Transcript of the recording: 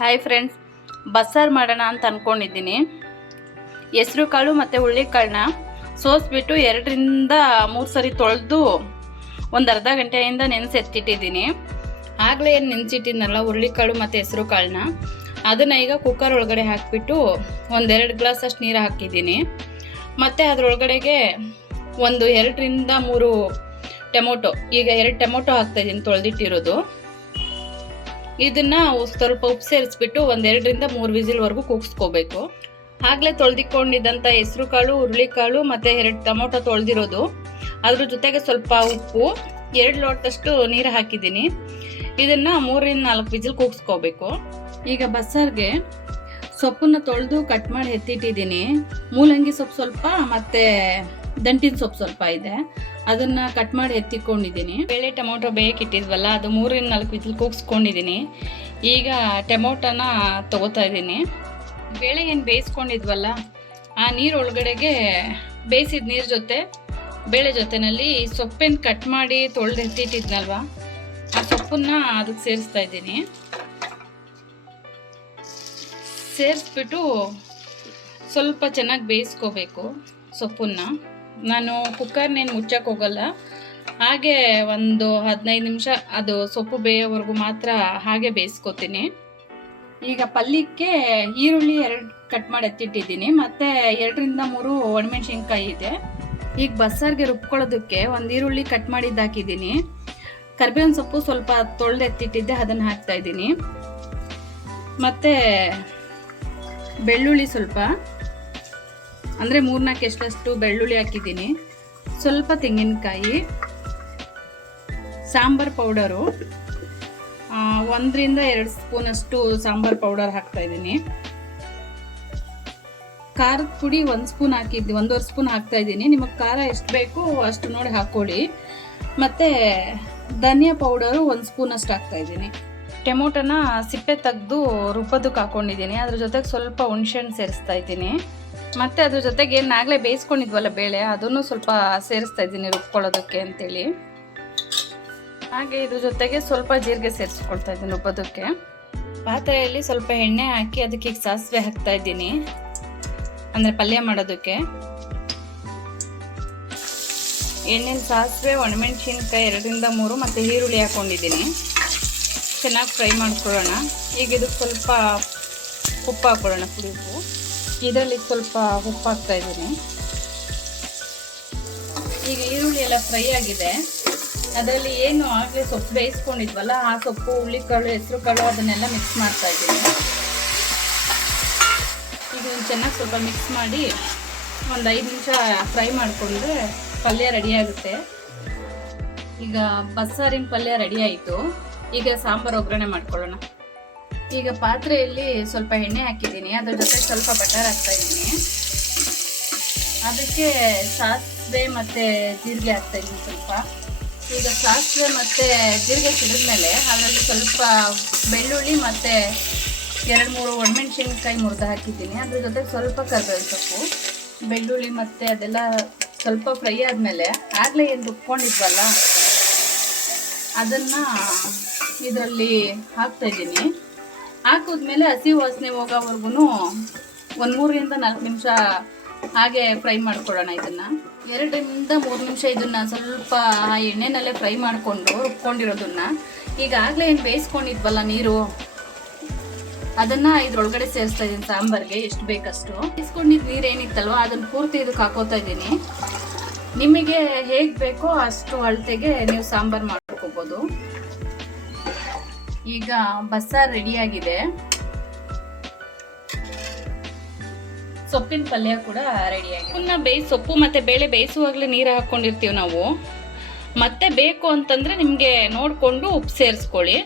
Hi friends, ಬಸ್ಸಾರು ಮಾಡೋಣ ಅಂತ ಅಂದ್ಕೊಂಡಿದ್ದೀನಿ. ಹೆಸರು ಕಾಳು ಮತ್ತು ಹುಳ್ಳಿಕಾಳನ್ನ ಸೋಸ್ಬಿಟ್ಟು 2-3 ಸರಿ ತೊಳೆದು ಒಂದು ಅರ್ಧ ಗಂಟೆಯಿಂದ ನೆನೆಸೆತ್ತಿಟ್ಟಿದ್ದೀನಿ. ಆಗಲೇ ಏನು ನೆನೆಸಿಟ್ಟಿದ್ನಲ್ಲ ಹುಳ್ಳಿಕಾಳು ಮತ್ತು ಹೆಸರು ಕಾಳನ್ನ, ಅದನ್ನು ಈಗ ಕುಕ್ಕರ್ ಒಳಗಡೆ ಹಾಕಿಬಿಟ್ಟು 1-2 ಗ್ಲಾಸ್ ಅಷ್ಟು ನೀರು ಹಾಕಿದ್ದೀನಿ. ಮತ್ತು ಅದರೊಳಗಡೆಗೆ 2-3 ಟೊಮೊಟೊ, ಈಗ 2 ಟೊಮೊಟೊ ಹಾಕ್ತಾಯಿದ್ದೀನಿ ತೊಳೆದಿಟ್ಟಿರೋದು. ಇದನ್ನು ಸ್ವಲ್ಪ ಉಪ್ಪು ಸೇರಿಸ್ಬಿಟ್ಟು 1-2-3 ವಿಸಿಲ್ವರೆಗೂ ಕೂಗಿಸ್ಕೋಬೇಕು. ಆಗಲೇ ತೊಳೆದಿಕೊಂಡಿದ್ದಂಥ ಹೆಸರು ಕಾಳು, ಹುರುಳಿಕಾಳು ಮತ್ತು 2 ಟೊಮೊಟೊ ತೊಳೆದಿರೋದು, ಅದ್ರ ಜೊತೆಗೆ ಸ್ವಲ್ಪ ಉಪ್ಪು, 2 ಲೋಟದಷ್ಟು ನೀರು ಹಾಕಿದ್ದೀನಿ. ಇದನ್ನು 3-4 ವಿಸಿಲ್ ಕೂಗಿಸ್ಕೋಬೇಕು. ಈಗ ಬಸ್ಸಾರಿಗೆ ಸೊಪ್ಪನ್ನು ತೊಳೆದು ಕಟ್ ಮಾಡಿ ಎತ್ತಿಟ್ಟಿದ್ದೀನಿ. ಮೂಲಂಗಿ ಸೊಪ್ಪು ಸ್ವಲ್ಪ ಮತ್ತು ದಂಟಿನ ಸೊಪ್ಪು ಸ್ವಲ್ಪ ಇದೆ, ಅದನ್ನು ಕಟ್ ಮಾಡಿ ಎತ್ತಿಕೊಂಡಿದ್ದೀನಿ. ಬೇಳೆ ಟೊಮೊಟೊ ಬೇಯಕ್ಕಿಟ್ಟಿದ್ವಲ್ಲ, ಅದು 3-4 ವಿಸಿಲ್ ಕೂಗಿಸ್ಕೊಂಡಿದ್ದೀನಿ. ಈಗ ಟೊಮೊಟೊನ ತೊಗೋತಾ ಇದ್ದೀನಿ. ಬೇಳೆ ಏನು ಬೇಯಿಸ್ಕೊಂಡಿದ್ವಲ್ಲ, ಆ ನೀರು ಒಳಗಡೆಗೆ ಬೇಯಿಸಿದ ನೀರು ಜೊತೆ ಬೇಳೆ ಜೊತೆಯಲ್ಲಿ ಸೊಪ್ಪೇನು ಕಟ್ ಮಾಡಿ ತೊಳೆದು ಎತ್ತಿಟ್ಟಿದ್ನಲ್ವ, ಆ ಸೊಪ್ಪನ್ನ ಅದಕ್ಕೆ ಸೇರಿಸ್ತಾ ಇದ್ದೀನಿ. ಸೇರಿಸ್ಬಿಟ್ಟು ಸ್ವಲ್ಪ ಚೆನ್ನಾಗಿ ಬೇಯಿಸ್ಕೋಬೇಕು ಸೊಪ್ಪನ್ನ. ನಾನು ಕುಕ್ಕರ್ನೇನು ಮುಚ್ಚಕ್ಕೆ ಹೋಗಲ್ಲ, ಹಾಗೆ ಒಂದು 15 ನಿಮಿಷ ಅದು ಸೊಪ್ಪು ಬೇಯೋವರೆಗೂ ಮಾತ್ರ ಹಾಗೆ ಬೇಯಿಸ್ಕೊತೀನಿ. ಈಗ ಪಲ್ಯಕ್ಕೆ ಈರುಳ್ಳಿ 2 ಕಟ್ ಮಾಡಿ ಎತ್ತಿಟ್ಟಿದ್ದೀನಿ, ಮತ್ತು 2-3 ಒಣಮೆಣ್ಸಿನ್ಕಾಯಿ ಇದೆ. ಈಗ ಬಸ್ಸಾರಿಗೆ ರುಬ್ಕೊಳ್ಳೋದಕ್ಕೆ 1 ಈರುಳ್ಳಿ ಕಟ್ ಮಾಡಿದ್ದು ಹಾಕಿದ್ದೀನಿ. ಕರಿಬೇವಿನ ಸೊಪ್ಪು ಸ್ವಲ್ಪ ತೊಳೆದು ಎತ್ತಿಟ್ಟಿದ್ದೆ, ಅದನ್ನು ಹಾಕ್ತಾಯಿದ್ದೀನಿ. ಮತ್ತು ಬೆಳ್ಳುಳ್ಳಿ ಸ್ವಲ್ಪ, ಅಂದರೆ 3-4 ಎಷ್ಟಷ್ಟು ಬೆಳ್ಳುಳ್ಳಿ ಹಾಕಿದ್ದೀನಿ. ಸ್ವಲ್ಪ ತೆಂಗಿನಕಾಯಿ, ಸಾಂಬಾರು ಪೌಡರು 1-2 ಸ್ಪೂನಷ್ಟು ಸಾಂಬಾರು ಪೌಡರ್ ಹಾಕ್ತಾಯಿದ್ದೀನಿ. ಖಾರದ ಪುಡಿ 1 ಸ್ಪೂನ್ ಹಾಕಿದ್ದೆ, 1.5 ಸ್ಪೂನ್ ಹಾಕ್ತಾಯಿದ್ದೀನಿ. ನಿಮಗೆ ಖಾರ ಎಷ್ಟು ಬೇಕು ಅಷ್ಟು ನೋಡಿ ಹಾಕ್ಕೊಳ್ಳಿ. ಮತ್ತು ಧನಿಯಾ ಪೌಡರು 1 ಸ್ಪೂನಷ್ಟು ಹಾಕ್ತಾಯಿದ್ದೀನಿ. ಟೊಮೊಟೊನ ಸಿಪ್ಪೆ ತೆಗೆದು ರುಬ್ಬೋದಕ್ಕೆ ಹಾಕ್ಕೊಂಡಿದ್ದೀನಿ. ಅದ್ರ ಜೊತೆಗೆ ಸ್ವಲ್ಪ ಹುಣಸೆಹಣ್ಣು ಸೇರಿಸ್ತಾ ಇದ್ದೀನಿ. ಮತ್ತು ಅದ್ರ ಜೊತೆಗೆ ಏನಾಗಲೇ ಬೇಯಿಸ್ಕೊಂಡಿದ್ವಲ್ಲ ಬೇಳೆ, ಅದನ್ನು ಸ್ವಲ್ಪ ಸೇರಿಸ್ತಾ ಇದ್ದೀನಿ ರುಬ್ಕೊಳ್ಳೋದಕ್ಕೆ ಅಂತೇಳಿ. ಹಾಗೆ ಇದ್ರ ಜೊತೆಗೆ ಸ್ವಲ್ಪ ಜೀರಿಗೆ ಸೇರಿಸ್ಕೊಳ್ತಾ ಇದ್ದೀನಿ ರುಬ್ಬೋದಕ್ಕೆ. ಪಾತ್ರೆಯಲ್ಲಿ ಸ್ವಲ್ಪ ಎಣ್ಣೆ ಹಾಕಿ ಅದಕ್ಕೆ ಈಗ ಸಾಸಿವೆ ಹಾಕ್ತಾ ಇದ್ದೀನಿ, ಅಂದರೆ ಪಲ್ಯ ಮಾಡೋದಕ್ಕೆ. ಎಣ್ಣೆಲಿ ಸಾಸಿವೆ, ಒಣಮೆಣ್ಸಿನ್ಕಾಯಿ 2-3 ಮತ್ತು ಈರುಳ್ಳಿ ಹಾಕ್ಕೊಂಡಿದ್ದೀನಿ. ಚೆನ್ನಾಗಿ ಫ್ರೈ ಮಾಡ್ಕೊಳ್ಳೋಣ. ಈಗ ಇದಕ್ಕೆ ಸ್ವಲ್ಪ ಉಪ್ಪು ಹಾಕ್ಕೊಳ್ಳೋಣ, ಪುಡಿ ಉಪ್ಪು. ಇದರಲ್ಲಿ ಸ್ವಲ್ಪ ಉಪ್ಪು ಹಾಕ್ತಾ ಇದ್ದೀನಿ. ಈಗ ಈರುಳ್ಳಿ ಎಲ್ಲ ಫ್ರೈ ಆಗಿದೆ. ಅದರಲ್ಲಿ ಏನು ಆಗಲೇ ಸೊಪ್ಪು ಬೇಯಿಸ್ಕೊಂಡಿದ್ವಲ್ಲ, ಆ ಸೊಪ್ಪು, ಹುಳ್ಳಿಕಾಳು, ಹೆಸರು ಕಾಳು ಅದನ್ನೆಲ್ಲ ಮಿಕ್ಸ್ ಮಾಡ್ತಾ ಇದ್ದೀನಿ. ಈಗ ಚೆನ್ನಾಗಿ ಸ್ವಲ್ಪ ಮಿಕ್ಸ್ ಮಾಡಿ ಒಂದು 5 ನಿಮಿಷ ಫ್ರೈ ಮಾಡಿಕೊಂಡ್ರೆ ಪಲ್ಯ ರೆಡಿ ಆಗುತ್ತೆ. ಈಗ ಬಸ್ಸಾರಿನ ಪಲ್ಯ ರೆಡಿ ಆಯಿತು. ಈಗ ಸಾಂಬಾರು ಒಗ್ಗರಣೆ ಮಾಡ್ಕೊಳ್ಳೋಣ. ಈಗ ಪಾತ್ರೆಯಲ್ಲಿ ಸ್ವಲ್ಪ ಎಣ್ಣೆ ಹಾಕಿದ್ದೀನಿ, ಅದ್ರ ಜೊತೆ ಸ್ವಲ್ಪ ಬಟರ್ ಹಾಕ್ತಾ ಇದ್ದೀನಿ. ಅದಕ್ಕೆ ಸಾಸಿವೆ ಮತ್ತು ಜೀರಿಗೆ ಹಾಕ್ತಾ ಇದ್ದೀನಿ ಸ್ವಲ್ಪ. ಈಗ ಸಾಸಿವೆ ಮತ್ತು ಜೀರಿಗೆ ಸಿಡಿದ್ಮೇಲೆ ಅದರಲ್ಲಿ ಸ್ವಲ್ಪ ಬೆಳ್ಳುಳ್ಳಿ ಮತ್ತು 2-3 ಒಣಮೆಣ್ಸಿನ್ಕಾಯಿ ಮುರಿದು ಹಾಕಿದ್ದೀನಿ. ಅದ್ರ ಜೊತೆ ಸ್ವಲ್ಪ ಕರಿಬೇವಿನ ಸೊಪ್ಪು, ಬೆಳ್ಳುಳ್ಳಿ ಮತ್ತು ಅದೆಲ್ಲ ಸ್ವಲ್ಪ ಫ್ರೈ ಆದಮೇಲೆ ಆಗಲೇ ಏನು ರುಬ್ಕೊಂಡಿದ್ವಲ್ಲ ಅದನ್ನು ಇದರಲ್ಲಿ ಹಾಕ್ತಾಯಿದ್ದೀನಿ. ಹಾಕಿದ್ಮೇಲೆ ಹಸಿ ವಾಸನೆ ಹೋಗೋವರೆಗೂ 3-4 ನಿಮಿಷ ಹಾಗೆ ಫ್ರೈ ಮಾಡ್ಕೊಳ್ಳೋಣ. ಇದನ್ನು 2-3 ನಿಮಿಷ ಇದನ್ನು ಸ್ವಲ್ಪ ಎಣ್ಣೆನಲ್ಲೇ ಫ್ರೈ ಮಾಡಿಕೊಂಡು ರುಬ್ಕೊಂಡಿರೋದನ್ನು ಈಗಾಗಲೇ ಏನು ಬೇಯಿಸ್ಕೊಂಡಿದ್ವಲ್ಲ ನೀರು, ಅದನ್ನು ಇದ್ರೊಳಗಡೆ ಸೇರಿಸ್ತಾ ಇದ್ದೀನಿ. ಸಾಂಬಾರಿಗೆ ಎಷ್ಟು ಬೇಕಷ್ಟು ಬೇಯಿಸ್ಕೊಂಡಿದ್ದು ನೀರು ಏನಿತ್ತಲ್ವ ಅದನ್ನು ಪೂರ್ತಿ ಇದಕ್ಕೆ ಹಾಕೋತಾ ಇದ್ದೀನಿ. ನಿಮಗೆ ಹೇಗೆ ಬೇಕೋ ಅಷ್ಟು ಅಳತೆಗೆ ನೀವು ಸಾಂಬಾರು ಮಾಡ್ಕೋಬೋದು. ಈಗ ಬಸ್ಸಾರು ರೆಡಿಯಾಗಿದೆ. ಸೊಪ್ಪಿನ ಪಲ್ಯ ಕೂಡ ರೆಡಿಯಾಗಿದೆ. ಸೊಪ್ಪು ಮತ್ತು ಬೇಳೆ ಬೇಯಿಸುವಾಗಲೇ ನೀರು ಹಾಕ್ಕೊಂಡಿರ್ತೀವಿ ನಾವು. ಮತ್ತೆ ಬೇಕು ಅಂತಂದರೆ ನಿಮಗೆ ನೋಡಿಕೊಂಡು ಉಪ್ಪು ಸೇರಿಸ್ಕೊಳ್ಳಿ.